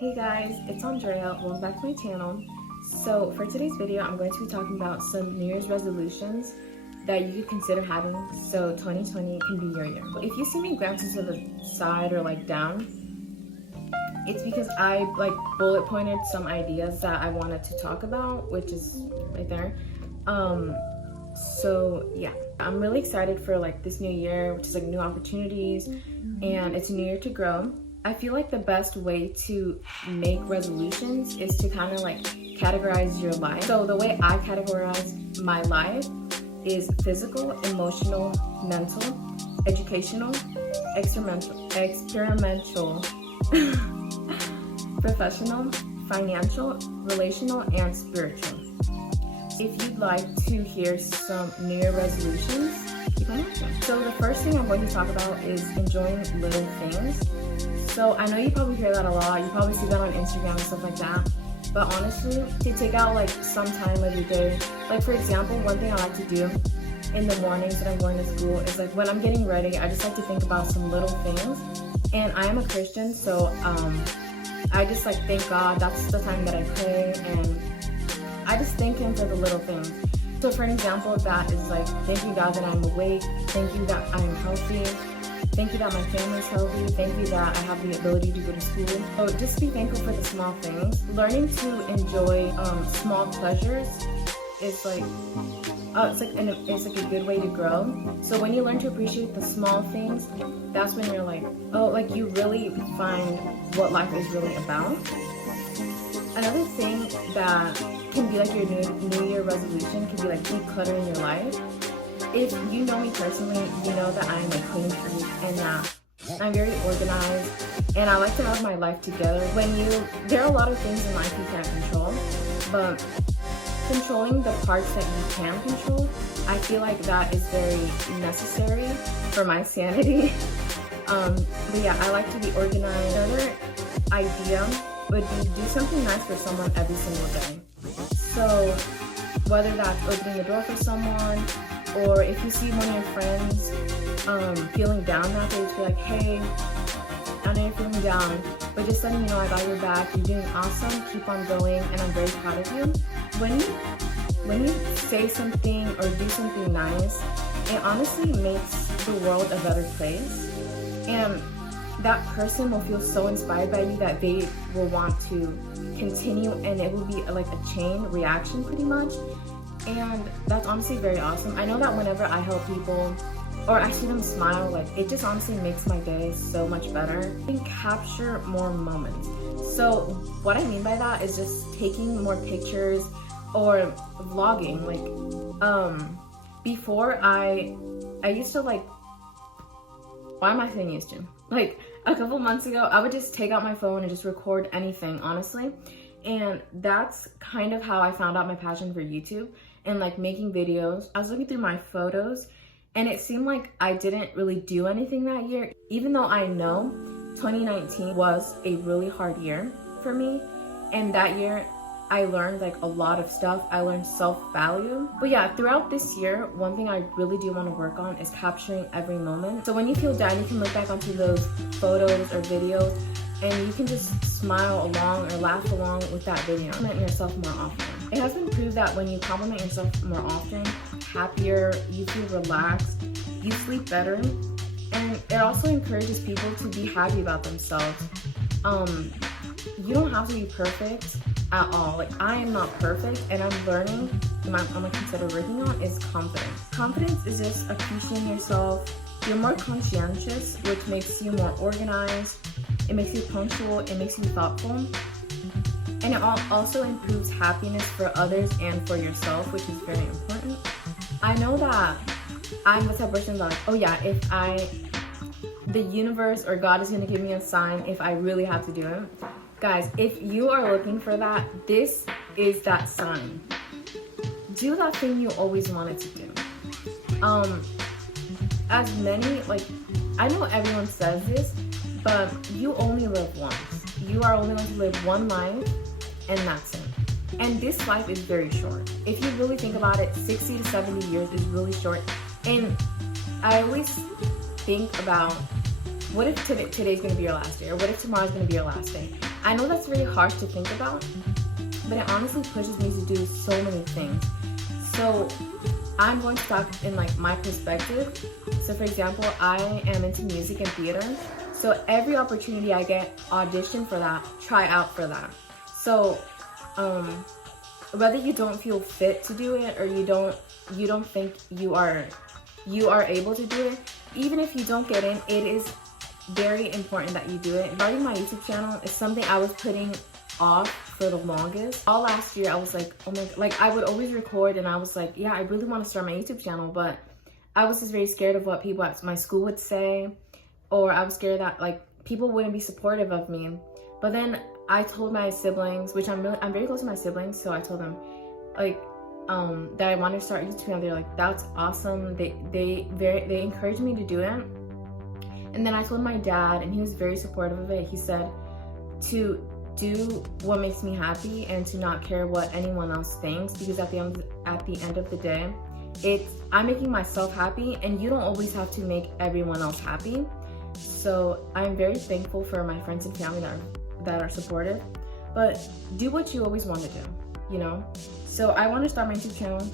Hey guys, it's Andrea. Welcome back to my channel. So for today's video, I'm going to be talking about some New Year's resolutions that you could consider having so 2020 can be your year. If you see me glancing to the side or down, it's because I bullet pointed some ideas that I wanted to talk about, which is right there. So yeah, I'm really excited for this new year, which is new opportunities, and it's a new year to grow. I feel like the best way to make resolutions is to kind of categorize your life. So the way I categorize my life is physical, emotional, mental, educational, experimental, professional, financial, relational, and spiritual. If you'd like to hear some New Year resolutions, keep on watching. So the first thing I'm going to talk about is enjoying little things. So I know you probably hear that a lot. You probably see that on Instagram and stuff like that. But honestly, to take out some time every day, for example, one thing I like to do in the mornings that I'm going to school is when I'm getting ready, I just like to think about some little things. And I am a Christian, so I just thank God. That's the time that I pray, and I just thank Him for the little things. So for an example of that is thank you God that I'm awake, thank you that I'm healthy, thank you that my family's healthy, thank you that I have the ability to go to school. So just be thankful for the small things. Learning to enjoy small pleasures is it's a good way to grow. So when you learn to appreciate the small things, that's when you're you really find what life is really about. Another thing that can be your New Year resolution can be decluttering your life. If you know me personally, you know that I'm a clean freak and that I'm very organized and I like to have my life together. There are a lot of things in life you can't control, but controlling the parts that you can control, I feel that is very necessary for my sanity. But yeah, I like to be organized. Another idea would be do something nice for someone every single day. So whether that's opening the door for someone, or if you see one of your friends feeling down that day, just be hey, I know you're feeling down, but just letting you know I got your back, you're doing awesome, keep on going, and I'm very proud of you. When you say something or do something nice, it honestly makes the world a better place. And that person will feel so inspired by you that they will want to continue, and it will be a chain reaction pretty much. And that's honestly very awesome. I know that whenever I help people or I see them smile, it just honestly makes my day so much better. And capture more moments. So what I mean by that is just taking more pictures or vlogging. Before I used to why am I saying used to? A couple months ago, I would just take out my phone and just record anything, honestly. And that's kind of how I found out my passion for YouTube and making videos. I was looking through my photos and it seemed like I didn't really do anything that year, even though I know 2019 was a really hard year for me. And that year, I learned a lot of stuff. I learned self-value. But yeah, throughout this year, one thing I really do want to work on is capturing every moment. So when you feel down, you can look back onto those photos or videos and you can just smile along or laugh along with that video. Compliment yourself more often. It has been proved that when you compliment yourself more often, happier, you feel relaxed, you sleep better, and it also encourages people to be happy about themselves. You don't have to be perfect at all. I am not perfect, and I'm learning, and I'm gonna consider working on is confidence. Confidence is just appreciating yourself. You're more conscientious, which makes you more organized. It makes you punctual. It makes you thoughtful. And it also improves happiness for others and for yourself, which is very important. I know that I'm the type of person that oh yeah, the universe or God is gonna give me a sign if I really have to do it. Guys, if you are looking for that, this is that sign. Do that thing you always wanted to do. As many, I know everyone says this, but you only live once. You are only going to live one life, and that's it. And this life is very short. If you really think about it, 60 to 70 years is really short. And I always think about what if today's gonna be your last day, or what if tomorrow's gonna be your last day? I know that's very harsh to think about, but it honestly pushes me to do so many things. So I'm going to talk in like my perspective. So for example, I am into music and theater. So every opportunity I get, audition for that, try out for that. So whether you don't feel fit to do it or you don't think you are able to do it, even if you don't get in, it is very important that you do it. Starting my YouTube channel is something I was putting off for the longest. All last year I was like, oh my, like I would always record and I was like, yeah, I really want to start my YouTube channel, but I was just very scared of what people at my school would say, or I was scared that like people wouldn't be supportive of me. But then I told my siblings, which I'm very close to my siblings, so I told them like that I wanted to start YouTube, and they're like, that's awesome. They encouraged me to do it. And then I told my dad, and he was very supportive of it. He said to do what makes me happy and to not care what anyone else thinks, because at the end of the day, I'm making myself happy, and you don't always have to make everyone else happy. So I'm very thankful for my friends and family that are supportive, but do what you always want to do, you know? So I want to start my YouTube channel,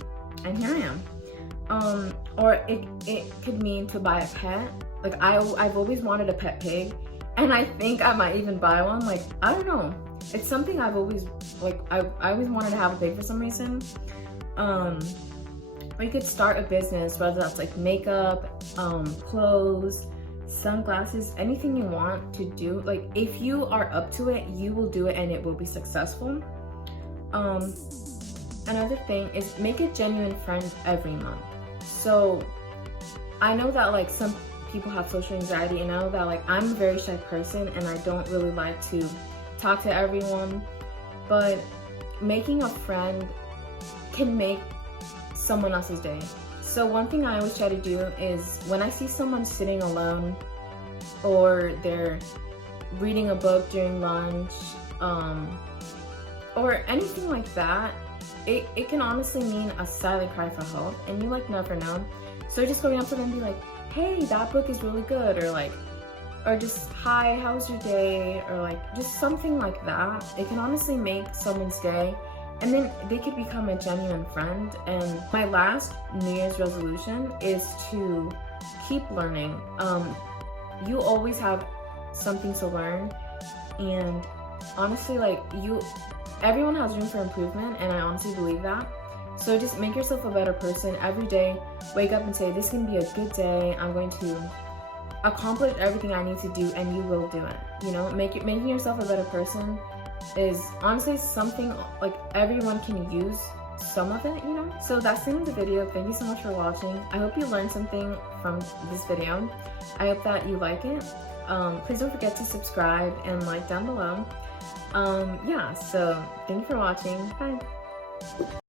and here I am. Or it could mean to buy a pet. Like I've always wanted a pet pig, and I think I might even buy one. Like, I don't know. It's something I've always, like, I always wanted to have a pig for some reason. Or you could start a business, whether that's like makeup, clothes, sunglasses, anything you want to do. Like, if you are up to it, you will do it and it will be successful. Another thing is make a genuine friend every month. So I know that like some people have social anxiety, and I know that like I'm a very shy person and I don't really like to talk to everyone, but making a friend can make someone else's day. So one thing I always try to do is when I see someone sitting alone, or they're reading a book during lunch, or anything like that, it can honestly mean a silent cry for help, and you like never know. So just going up to them and be like, hey, that book is really good, or just, hi, how's your day, or like just something like that. It can honestly make someone's day, and then they could become a genuine friend. And my last New Year's resolution is to keep learning. You always have something to learn, and honestly, like everyone has room for improvement, and I honestly believe that. So just make yourself a better person every day. Wake up and say, this can be a good day. I'm going to accomplish everything I need to do, and you will do it. You know, making yourself a better person is honestly something like everyone can use some of it, you know? So that's the end of the video. Thank you so much for watching. I hope you learned something from this video. I hope that you like it. Please don't forget to subscribe and like down below. Yeah, so thank you for watching. Bye.